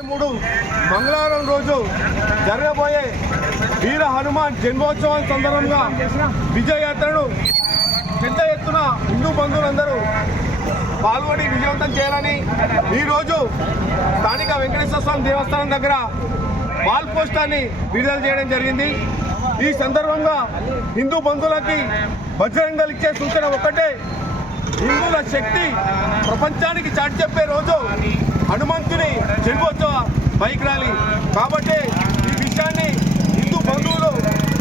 23 మంగళవారం రోజు జరగబోయే వీర హనుమాన్ జన్మోత్సవం సందర్భంగా విజయయాత్రను పెద్ద ఎత్తున హిందూ బంధువులందరూ పాల్గొని విజయవంతం చేయాలని ఈరోజు స్థానిక వెంకటేశ్వర స్వామి దేవస్థానం దగ్గర వాల్ పోస్టర్ని విడుదల చేయడం జరిగింది. ఈ సందర్భంగా హిందూ బంధువులకి బజరంగ దళ్ ఇచ్చే సూచన ఒక్కటే, హిందువుల శక్తి ప్రపంచానికి చాటి చెప్పే రోజు హనుమంతుని జన్మోత్సవ బైక్ ర్యాలీ. కాబట్టి ఈ విషయాన్ని హిందూ బంధువులు,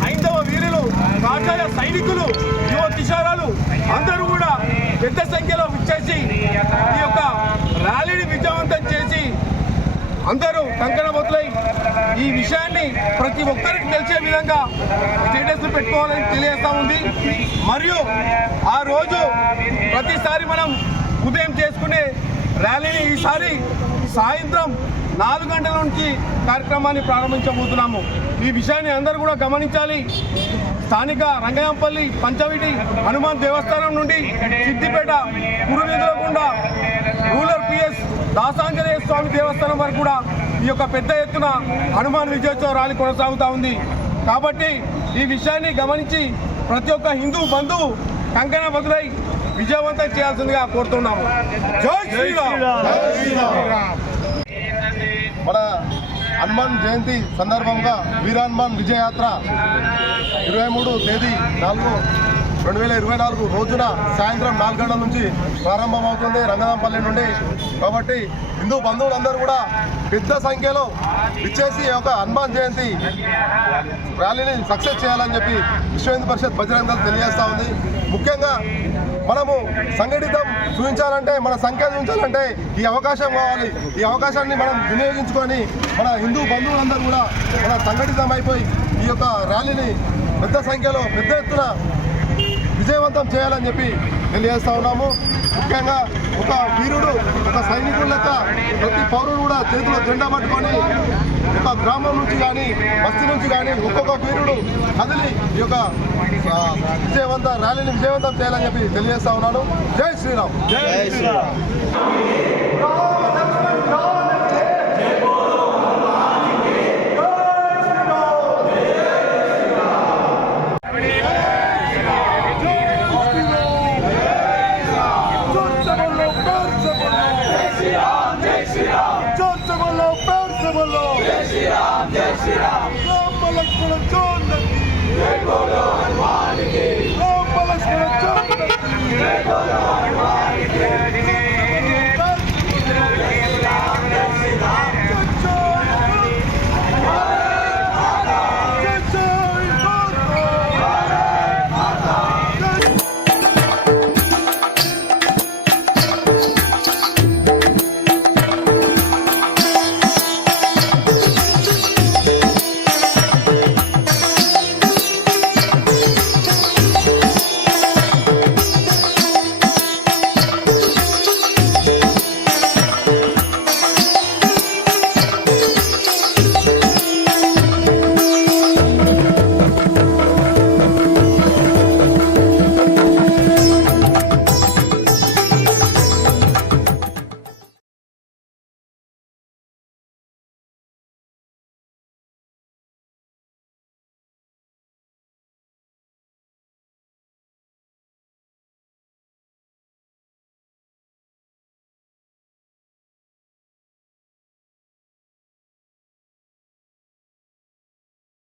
హైందవ వీరులు, కాషాయ సైనికులు, యువ కిషోరాలు అందరూ కూడా పెద్ద సంఖ్యలో విచ్చేసి ఈ యొక్క ర్యాలీని విజయవంతం చేసి అందరూ కంకణ బొత్తులై ఈ విషయాన్ని ప్రతి ఒక్కరికి తెలిసే విధంగా స్టేటస్లు పెట్టుకోవాలని తెలియజేస్తూ ఉంది. మరియు ఆ రోజు ప్రతిసారి మనం ఉదయం చేసుకునే ర్యాలీని ఈసారి సాయంత్రం 4 గంటల నుంచి కార్యక్రమాన్ని ప్రారంభించబోతున్నాము. ఈ విషయాన్ని అందరూ కూడా గమనించాలి. స్థానిక రంగయంపల్లి పంచవిటి హనుమాన్ దేవస్థానం నుండి సిద్దిపేట కురువిదులగుండ రూరల్ పిఎస్ దాసాంజనేయ స్వామి దేవస్థానం వరకు కూడా ఈ యొక్క పెద్ద ఎత్తున హనుమాన్ విజయోత్సవ ర్యాలీ కొనసాగుతూ ఉంది. కాబట్టి ఈ విషయాన్ని గమనించి ప్రతి ఒక్క హిందూ బంధువు కంకణ బదులై విజయవంతం చేయాల్సిందిగా కోరుతున్నాము. జై శ్రీరామ్. మన హనుమాన్ జయంతి సందర్భంగా వీర హనుమాన్ విజయయాత్ర 23 తేదీ 4/2024 రోజున సాయంత్రం 4 గంటల నుంచి ప్రారంభమవుతుంది రంగనాంపల్లి నుండి. కాబట్టి హిందూ బంధువులందరూ కూడా పెద్ద సంఖ్యలో ఇచ్చేసి ఒక హనుమాన్ జయంతి ర్యాలీని సక్సెస్ చేయాలని చెప్పి విశ్వ హిందూ పరిషత్ బజరంగ దళ్ తెలియజేస్తూ ఉంది. ముఖ్యంగా మనము సంఘటితం చూపించాలంటే, మన సంఖ్య చూపించాలంటే ఈ అవకాశం కావాలి. ఈ అవకాశాన్ని మనం వినియోగించుకొని మన హిందూ బంధువులందరూ కూడా మన సంఘటితం అయిపోయి ఈ యొక్క ర్యాలీని పెద్ద సంఖ్యలో పెద్ద ఎత్తున విజయవంతం చేయాలని చెప్పి తెలియజేస్తూ ఉన్నాము. ముఖ్యంగా ఒక వీరుడు, ఒక సైనికుల లెక్క ప్రతి పౌరుడు కూడా చేతిలో జెండా పట్టుకొని ఒక గ్రామం నుంచి కానీ బస్తీ నుంచి కానీ ఒక్కొక్క వీరుడు కదిలి ఈ యొక్క ర్యాలీని విజయవంతం చేయాలని చెప్పి తెలియజేస్తా ఉన్నాను. జై శ్రీరామ్. జై Sriram. Jai Bolo Hanuman ki.